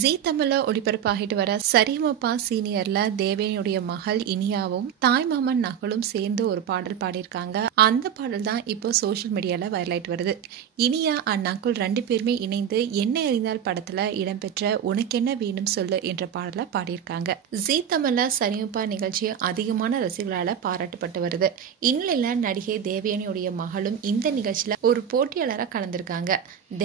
ஜீ தமிழ்ல ஒளிபரப்பாகிட்டு வர சரிகமபா சீனியர்ல தேவயானியுடைய மகள் இனியாவும் தாய்மாமன் நகுலும் சேர்ந்து ஒரு பாடல் பாடியிருக்காங்க. அந்த பாடல் தான் இப்போ சோசியல் மீடியால வைரல் ஆயிட்டு வருது. இனியா அண்ட் நகுல் ரெண்டு பேருமே இணைந்து என்ன அறிந்தால் படத்துல இடம்பெற்ற உனக்கு என்ன வேணும் சொல்லு என்ற பாடலை பாடியிருக்காங்க. ஜீ தமிழ்ல சரிகமபா நிகழ்ச்சி அதிகமான ரசிகர்களால பாராட்டப்பட்டு வருது. இந்நிலையில நடிகை தேவயானியுடைய மகளும் இந்த நிகழ்ச்சியில ஒரு போட்டியாளராக கலந்திருக்காங்க.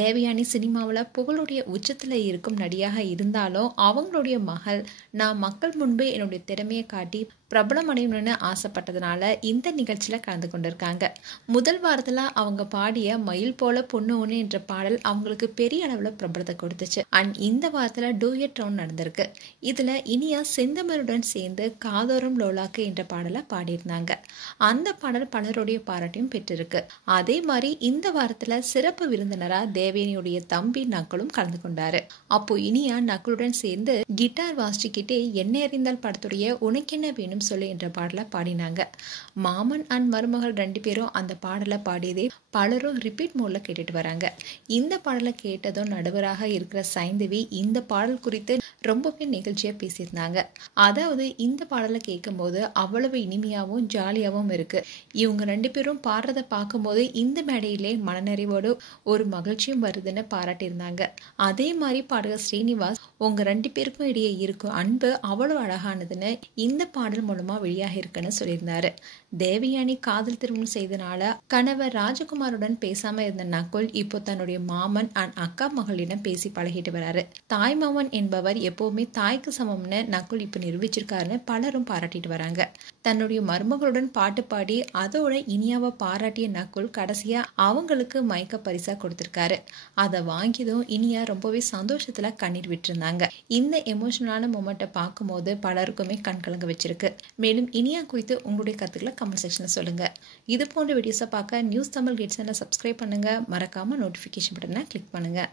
தேவயானி சினிமாவில் புகழுடைய உச்சத்துல இருக்கும் நடிகையாக இருந்தாலும் அவங்களுடைய மகள் நான் மக்கள் முன்பு என்னுடைய திறமையை காட்டி பிரபலம் அடையணும்னு ஆசைப்பட்டதுனால இந்த நிகழ்ச்சியில கலந்து கொண்டிருக்காங்க. முதல் வாரத்துல அவங்க பாடிய மயில் போல பொண்ணு ஒண்ணு என்ற பாடல் அவங்களுக்கு பெரிய அளவுல பிரபலத்தை கொடுத்துச்சு. அண்ட் இந்த வாரத்துல டூயட் ரவுண்ட் நடந்திருக்கு. இதுல இனியா செந்தமருடன் சேர்ந்து காதோரம் லோலாக்கு என்ற பாடலை பாடியிருந்தாங்க. அந்த பாடல் பலருடைய பாராட்டையும் பெற்றிருக்கு. அதே மாதிரி இந்த வாரத்துல சிறப்பு விருந்தினரா தேவயானியுடைய தம்பி நகுலும் கலந்து கொண்டாரு. அப்போ இனியா நகுலுடன் சேர்ந்து கிட்டார் வாசிச்சுக்கிட்டே என்ன அறிந்தால் படத்துடைய உனக்கு என்ன வேணும் சொல்லு என்ற பாடலை பாடினாங்க. மாமன் அண்ட் மருமகள் ரெண்டு பேரும் அந்த பாடலை பாடியதே பலரும் ரிப்பீட் மோட்ல கேட்டுட்டு வராங்க. இந்த பாடலை கேட்டதும் நடுவராக இருக்கிற சைந்தவி இந்த பாடல் குறித்து ரொம்பவே நிகழ்ச்சியா பேசியிருந்தாங்க. அதாவது இந்த பாடலை கேட்கும் போது அவ்வளவு இனிமையாவும் ஜாலியாவும் இருக்கு. இவங்க ரெண்டு பேரும் பாடுறத பார்க்கும்போது இந்த மேடையிலே மனநிறைவோடு ஒரு மகிழ்ச்சியும் வருதுன்னு பாராட்டியிருந்தாங்க. அதே மாதிரி பாடகர் ஸ்ரீனிவாஸ் உங்க ரெண்டு பேருக்கும் இடையே இருக்கும் அன்பு அவ்வளவு அழகானதுன்னு இந்த பாடல் மூலமா வெளியாக இருக்குன்னு சொல்லியிருந்தாரு. தேவயானி காதல் திருமணம் செய்தனால கணவர் ராஜகுமாருடன் பேசாம இருந்த நகுல் இப்போ தன்னுடைய மாமன் அண்ட் அக்கா மகளிடம் பேசி பழகிட்டு வராரு. தாய் மாமன் என்பவர் எப்பவுமே தாய்க்கு சமம்னு நகுல் இப்ப நிரூபிச்சிருக்காருன்னு பலரும் பாராட்டிட்டு வராங்க. தன்னுடைய மருமகளுடன் பாட்டு பாடி அதோட இனியாவை பாராட்டிய நகுல் கடைசியா அவங்களுக்கு மயக்க பரிசா கொடுத்திருக்காரு. அதை வாங்கியதும் இனியா ரொம்பவே சந்தோஷத்துல கண்ணீர் விட்டுருந்தாங்க. இந்த எமோஷனலான மொமெண்ட்டை பார்க்கும்போது பலருக்குமே கண்கலங்க வச்சிருக்கு. மேலும் இனியா குறித்து உங்களுடைய கருத்துக்களை கமெண்ட் செக்ஷன்ல சொல்லுங்க. இது போன்ற வீடியோஸை பார்க்க நியூஸ் தமிழ் கேட் சேனலை சப்ஸ்கிரைப் பண்ணுங்க. மறக்காம நோட்டிபிகேஷன் பட்டனை கிளிக் பண்ணுங்க.